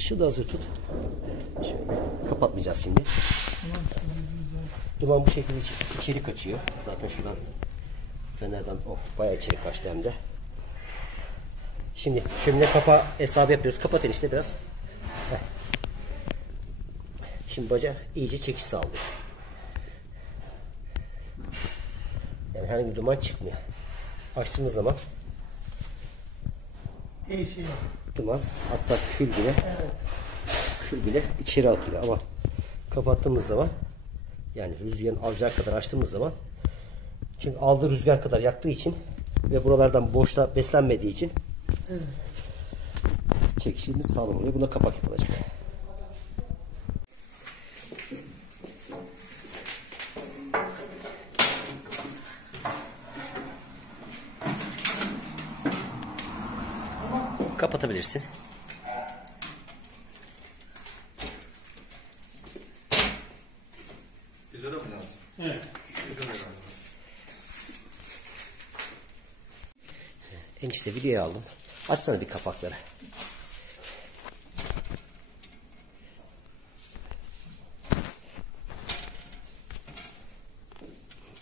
Işığı da hazır tut. Şöyle kapatmayacağız şimdi. Duman bu şekilde içeri kaçıyor. Zaten şuradan fenerden bayağı içeri kaçtı hem de. Şimdi şömine kapağı hesabı yapıyoruz. Kapat enişte biraz. Heh. Şimdi baca iyice çekiş sağlıyor. Yani herhangi bir duman çıkmıyor. Açtığımız zaman duman, hatta kül bile içeri atıyor ama kapattığımız zaman, yani rüzgarın alacağı kadar açtığımız zaman, çünkü aldığı rüzgar kadar yaktığı için ve buralardan boşta beslenmediği için çekişimiz sağlam oluyor. Buna kapak yapılacak. Kapatabilirsin. Güzel oldu lazım. Evet. Enişte videoyu aldım. Açsana bir kapakları.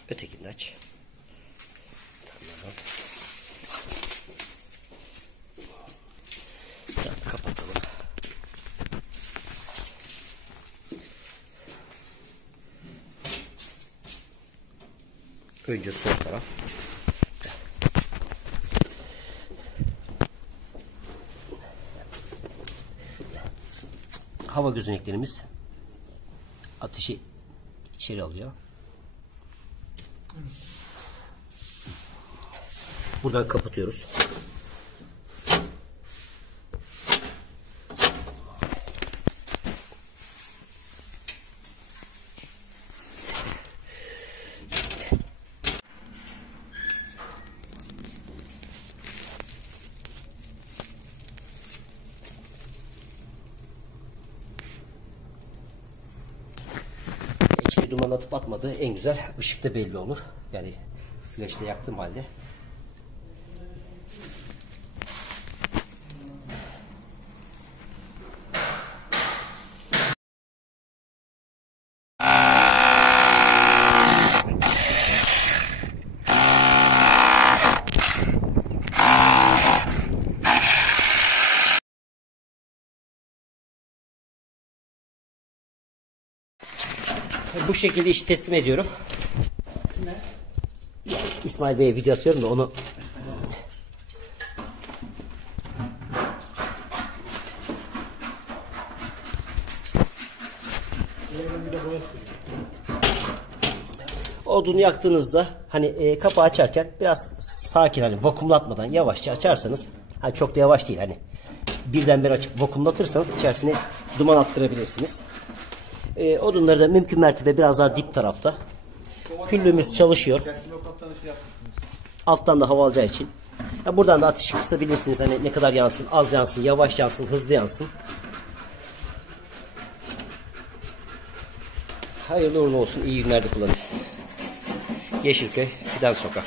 Ötekini de aç. Tamam. Tamam, kapatalım. Önce sol taraf. Hava gözeneklerimiz ateşi içeri alıyor. Buradan kapatıyoruz. İçeri duman atıp atmadığı en güzel ışıkta belli olur. Yani flaşla yaktığım halde. Bu şekilde işi teslim ediyorum. İsmail Bey'e video atıyorum da onu odunu yaktığınızda hani kapağı açarken biraz sakin, hani vakumlatmadan yavaşça açarsanız, hani çok da yavaş değil, hani birdenbire açıp vakumlatırsanız içerisine duman attırabilirsiniz. Odunları da mümkün mertebe biraz daha dip tarafta. Küllüğümüz çalışıyor. Alttan da hava alacağı için. Ya buradan da ateşi kısabilirsiniz. Hani ne kadar yansın, az yansın, yavaş yansın, hızlı yansın. Hayırlı uğurlu olsun. İyi günlerde kullanın. Yeşilköy, Fidan Sokak.